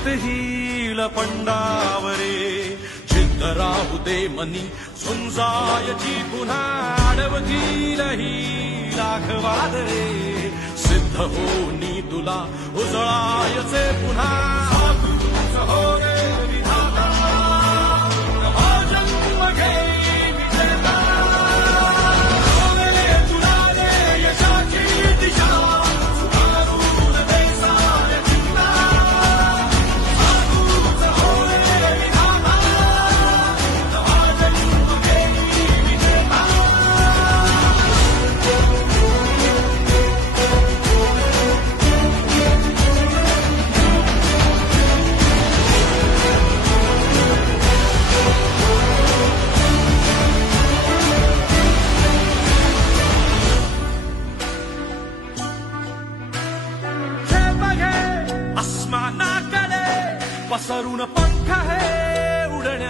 मातीत हिल पंडावरे जिद्द राहू दे मनी झुंजायची पुन्हा अडवतील ही लाखवादरे सिद्ध होनी तुला उजळायचे पुन्हा साधूच हो रे विधाता नवा जन्म घेई विजेता होवे तुला रे यशाची दिशा सुधारून दे साऱ्या चिंता साधूच हो रे विधाता नवा जन्म घेई विजेता आसमानाकडे पसरून पंख है उडण्या